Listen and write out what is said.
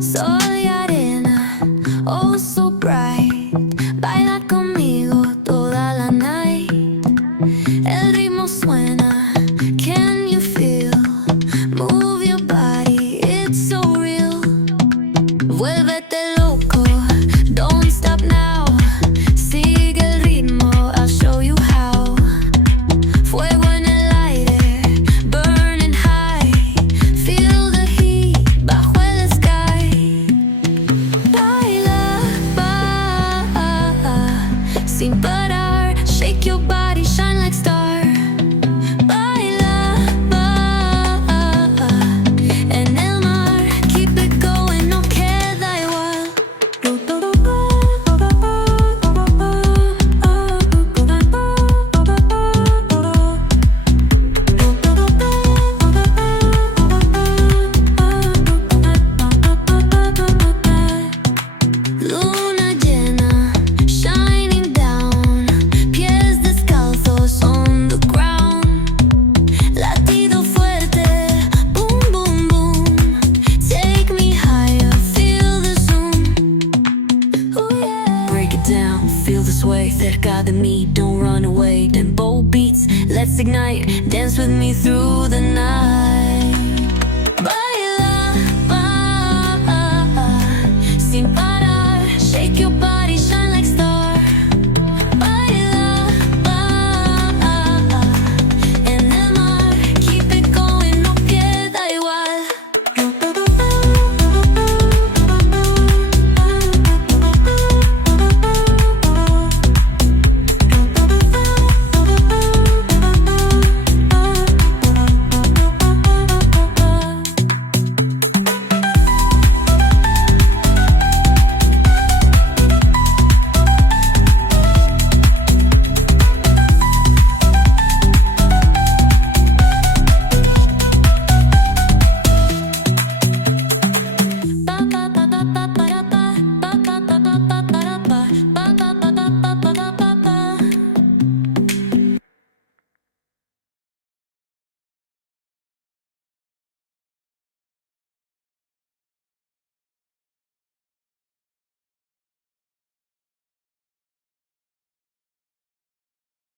Soy arena, oh so bright. Baila conmigo toda la night. El ritmo suena, can you feel? Move your body, it's so real. Vuélvete loco, don't stop now. Sigue el ritmo, I'll show you how. Fuego en el aire, burning high. Feel the heat bajo el sky. Baila, sin parar. Shake your body, shine like star. Baila, en el mar. Keep it going, no queda igual. Luna llena, shining down. Pies descalzos on the ground. Latido fuerte, boom, boom, boom. Take me higher, feel the zoom. Oh yeah. Break it down, feel the sway. Cerca de mí, don't run away. Tempo beats, let's ignite. Dance with me through the night.